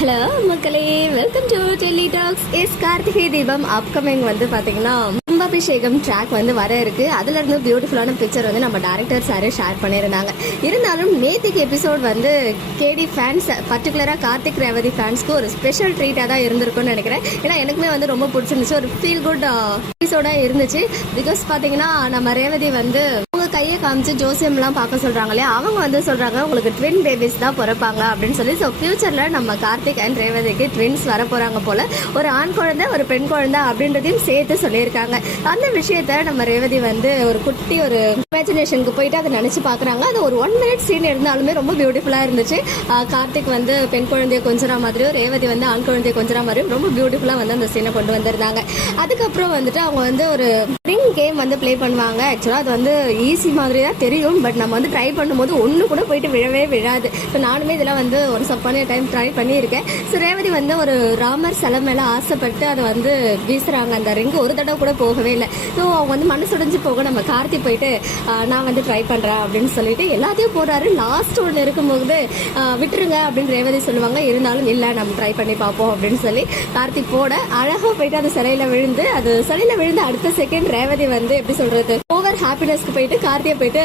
Hello மக்களே, welcome to Delhi talks. Karthigai Deepam upcoming வந்து பாத்தீங்கன்னா கும்பாபிஷேகம் ட்ராக் வந்து வர இருக்கு. அதுல இருந்து பியூட்டிஃபுல்லான பிக்சர் வந்து நம்ம டைரக்டர் சார் ஷேர் பண்ணியிருந்தாங்க. இருந்தாலும் நேத்திக்கு எபிசோட் வந்து கேடி ஃபேன்ஸ், பர்டிகுலரா கார்த்திக் ரேவதி ஃபேன்ஸ்க்கு ஒரு ஸ்பெஷல் ட்ரீட்டா தான் இருந்திருக்கும்னு நினைக்கிறேன். ஏன்னா எனக்குமே வந்து ரொம்ப பிடிச்சிருந்துச்சு. ஒரு ஃபீல் குட் எபிசோடா இருந்துச்சு. பிகாஸ் பாத்தீங்கன்னா நம்ம ரேவதி வந்து கையை காமிச்சு ஜோசியம்லாம் பார்க்க சொல்றாங்க இல்லையா, அவங்க வந்து சொல்றாங்க உங்களுக்கு ட்வின் பேபிஸ் தான் பிறப்பாங்க அப்படின்னு சொல்லி. ஸோ ஃபியூச்சர்ல நம்ம கார்த்திக் அண்ட் ரேவதிக்கு ட்வின்ஸ் வர போறாங்க போல. ஒரு ஆண் குழந்தை ஒரு பெண் குழந்தை அப்படின்றதையும் சேர்த்து சொல்லியிருக்காங்க. அந்த விஷயத்த நம்ம ரேவதி வந்து ஒரு குட்டி ஒரு இமேஜினேஷனுக்கு போயிட்டு அதை நினைச்சு பாக்குறாங்க. அது ஒரு 1 minute சீன் இருந்தாலுமே ரொம்ப பியூட்டிஃபுல்லா இருந்துச்சு. கார்த்திக் வந்து பெண் குழந்தைய கொஞ்சரா மாதிரியும், ரேவதி வந்து ஆண் குழந்தைய கொஞ்சரா மாதிரியும் ரொம்ப பியூட்டிஃபுல்லா வந்து அந்த சீனை கொண்டு வந்திருந்தாங்க. அதுக்கப்புறம் வந்துட்டு அவங்க வந்து ஒரு ரிங் கேம் வந்து பிளே பண்ணுவாங்க. ஆக்சுவலா அது வந்து ஈஸி மாதிரி தான் தெரியும், பட் நம்ம வந்து ட்ரை பண்ணும்போது ஒன்று கூட போயிட்டு விழவே விழாது. ஸோ நானுமே இதெல்லாம் வந்து ஒரு சப்பான டைம் ட்ரை பண்ணியிருக்கேன். ஸோ ரேவதி வந்து ஒரு ராமர் சிலை மேலே ஆசைப்பட்டு அதை வந்து வீசுறாங்க. அந்த ரிங்கு ஒரு தடவை கூட போகவே இல்லை. ஸோ அவங்க வந்து மனசுடைஞ்சு போக நம்ம கார்த்தி போயிட்டு நான் வந்து ட்ரை பண்ணுறேன் அப்படின்னு சொல்லிட்டு எல்லாத்தையும் போடுறாரு. லாஸ்ட் ஒன்று இருக்கும்போது விட்டுருங்க அப்படின்னு ரேவதி சொல்லுவாங்க. இருந்தாலும் இல்லை நம்ம ட்ரை பண்ணி பார்ப்போம் அப்படின்னு சொல்லி கார்த்தி போட அழகாக போயிட்டு அது சிலையில விழுந்து அடுத்த செகண்ட் ரேவதி வந்து எப்படி சொல்றது ஓவர் ஹாப்பினஸ்க்கு போயிட்டு கார்த்தியை போயிட்டு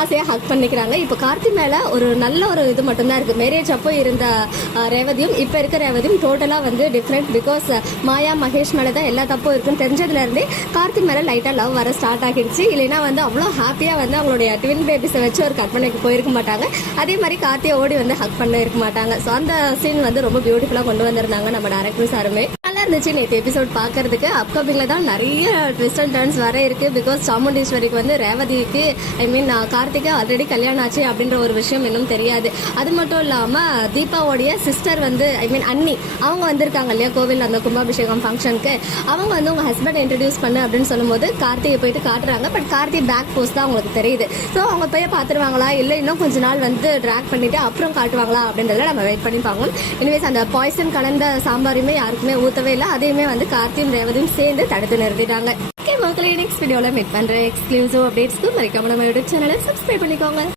ஆசையா ஹக் பண்ணிக்கிறாங்க. இப்போ கார்த்தி மேல ஒரு நல்ல ஒரு இது மட்டும்தான் இருக்கு. மேரேஜ் அப்போ இருந்த ரேவதியும் இப்ப இருக்க ரேவதியும் டோட்டலா வந்து டிஃப்ரெண்ட். பிகாஸ் மாயா மகேஷ் மேலதான் எல்லா தப்பும் இருக்குன்னு தெரிஞ்சதுல இருந்தே கார்த்தி மேல லைட்டா லவ் வர ஸ்டார்ட் ஆகிடுச்சு. இல்லைன்னா வந்து அவ்வளோ ஹாப்பியா வந்து அவங்களுடைய ட்வின் பேபிஸை வச்சு ஒரு கற்பனைக்கு போயிருக்க மாட்டாங்க. அதே மாதிரி கார்த்தியை ஓடி வந்து ஹக் பண்ண இருக்க மாட்டாங்க. ஸோ அந்த சீன் வந்து ரொம்ப பியூட்டிஃபுல்லா கொண்டு வந்திருந்தாங்க நம்ம டைரக்டர் சாருமே. நல்லா இருந்துச்சு நேற்று எபிசோட் பாக்குறதுக்கு. அப்கமிங்ல தான் நிறைய ட்விஸ்ட் அண்ட் டர்ன்ஸ் வர இருக்கு. பிகாஸ் சாமுண்டீஸ்வரிக்கு வந்து ரேவதிக்கு கார்த்திகா ஆல்ரெடி கல்யாணம் ஆச்சு அப்படின்ற ஒரு விஷயம் இன்னும் தெரியாது. அது மட்டும் இல்லாம தீபாவோடைய சிஸ்டர் வந்து அண்ணி அவங்க வந்திருக்காங்க இல்லையா கோவில் அந்த கும்பாபிஷேகம் ஃபங்க்ஷனுக்கு. அவங்க வந்து உங்க ஹஸ்பண்ட் இன்ட்ரடியூஸ் பண்ணு அப்படின்னு சொல்லும்போது கார்த்திகை போயிட்டு காட்டுறாங்க. பட் கார்த்திகை பேக் போஸ்ட் தான் அவங்களுக்கு தெரியுது. ஸோ அவங்க போய் பாத்துருவாங்களா இல்லை இன்னும் கொஞ்ச நாள் வந்து ட்ராக் பண்ணிட்டு அப்புறம் காட்டுவாங்களா அப்படின்றத நம்ம வெயிட் பண்ணி பார்க்கணும். இனிவேஸ் அந்த பாய்சன் கலந்த சாம்பாருமே யாருக்குமே ஊத்தவே இல்லை. அதையுமே வந்து கார்த்தியும் ரேவதியும் சேர்ந்து தடுத்து நிறுத்திட்டாங்க. ஓகே மக்களே, நெக்ஸ்ட் வீடியோல மீட் பண்ற எக்ஸ்க்ளூசிவ் அப்டேட்ஸ்க்கு மறக்காம நம்ம யூடியூப் சேனலை சப்ஸ்கிரைப் பண்ணிக்கோங்க.